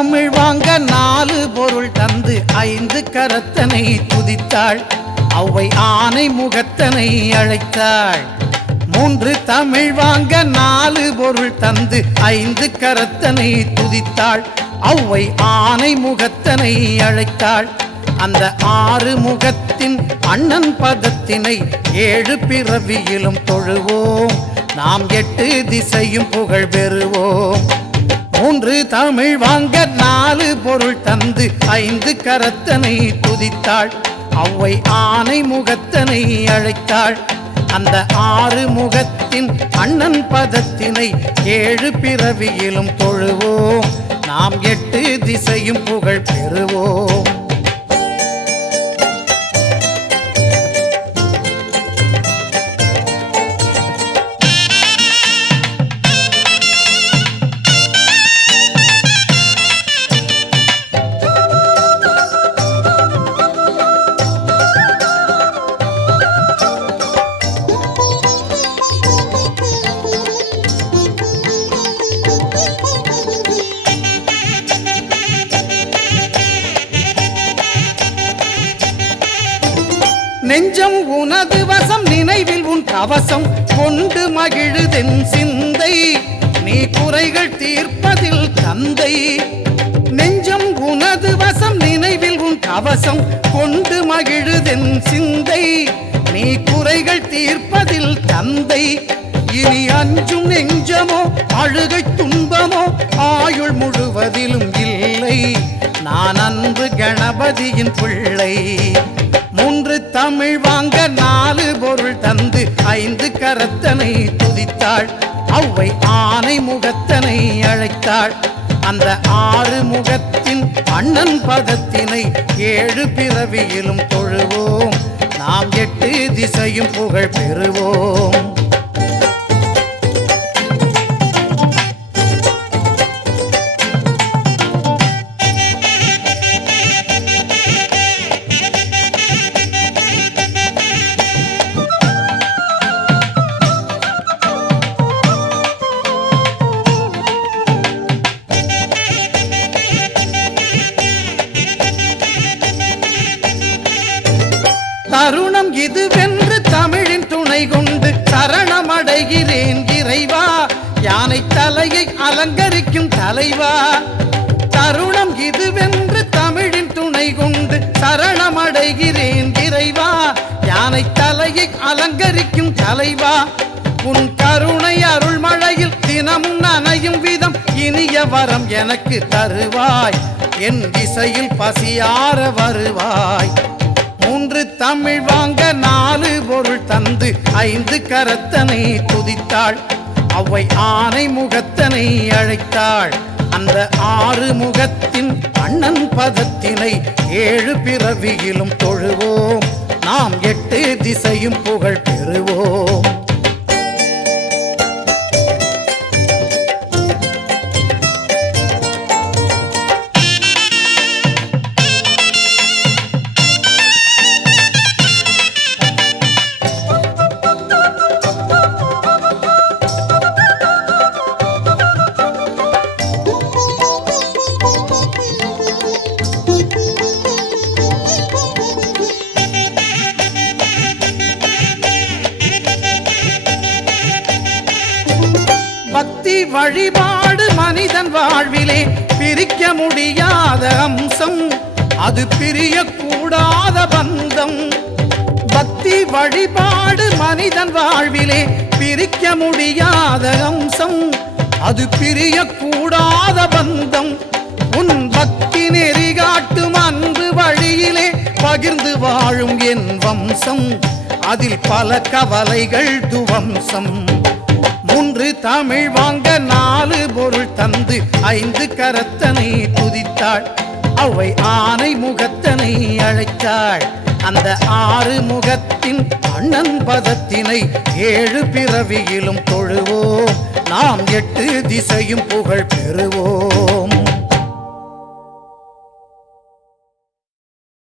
தமிழ் வாங்க 4 பொருள் தந்து 5 கரத்தனை துதித்தாள். அவ்வை ஆனை முகத்தனை அழைத்தாள். 3 தமிழ் வாங்க 4 பொருள் தந்து 5 கரத்தனை துதித்தாள். அவ்வை ஆனை முகத்தனை அழைத்தாள். அந்த 6 முகத்தின் அண்ணன் பதத்தினை 7 பிறவியிலும் தொழுவோம். நாம் 8 திசையும் புகழ் பெறுவோம். 3 தமிழ் வாங்க 4 பொருள் தந்து 5 கரத்தனை துதித்தாள். அவ்வை ஆனை முகத்தனை அழைத்தாள். அந்த 6 முகத்தின் அண்ணன் பதத்தினை 7 பிறவியிலும் தொழுவோம். நாம் 8 திசையும் புகழ் பெறுவோம். நெஞ்சம் உனது வசம் நினைவில் உன் கவசம் கொண்டு மகிழுதென் சிந்தை நீ குறைகள் தீர்ப்பதில் தந்தை. நெஞ்சம் உனது வசம் நினைவில் உன் கவசம் கொண்டு மகிழுதென் சிந்தை நீ குறைகள் தீர்ப்பதில் தந்தை. இனி அஞ்சும் நெஞ்சமோ அழுகை துன்பமோ ஆயுள் முழுவதிலும் இல்லை. நான் அன்பு கணபதியின் பிள்ளை. 3 தமிழ் வாங்க 4 பொருள் தந்து 5 கரத்தனை துதித்தாள். அவ்வை ஆனை முகத்தனை அழைத்தாள். அந்த 6 முகத்தின் அண்ணன் பதத்தினை 7 பிறவியிலும் தொழுவோம். நாம் 8 திசையும் புகழ் பெறுவோம். தருணம் இதுவென்று தமிழின் துணை கொண்டு சரணமடைகிறேன் இறைவா. யானை தலையை அலங்கரிக்கும் தலைவா. தருணம் இதுவென்று தமிழின் துணை கொண்டு சரணமடைகிறேன் இறைவா. யானை தலையை அலங்கரிக்கும் தலைவா. உன் கருணை அருள்மழையில் தினமும் நனையும் விதம் இனிய வரம் எனக்கு தருவாய். என் திசையில் பசியார வருவாய். 3 தமிழ் வாங்க 4 பொருள் தந்து 5 கரத்தனை துதித்தாள். அவ்வை ஆனை முகத்தனை அழைத்தாள். அந்த 6 முகத்தின் அண்ணன் பதத்தினை 7 பிறவியிலும் தொழுவோம். நாம் 8 திசையும் புகழ் பெறுவோம். பக்தி வழிபாடு மனிதன் வாழ்விலே பிரிக்க முடியாத அம்சம். அது பிரியக்கூடாத பந்தம். பக்தி வழிபாடு மனிதன் வாழ்விலே பிரிக்க முடியாத அம்சம். அது பிரியக்கூடாத பந்தம். உன் பக்தி நெறி காட்டும் அன்பு வழியிலே பகிர்ந்து வாழும் என் வம்சம். அதில் பல கவலைகள் துவம்சம். 3 தமிழ் வாங்க 4 பொருள் தந்து 5 கரத்தனை துதித்தாள். அவ்வை ஆனை முகத்தனை அழைத்தாள். அந்த 6 முகத்தின் அண்ணன் பதத்தினை 7 பிறவியிலும் தொழுவோம். நாம் 8 திசையும் புகழ் பெறுவோம்.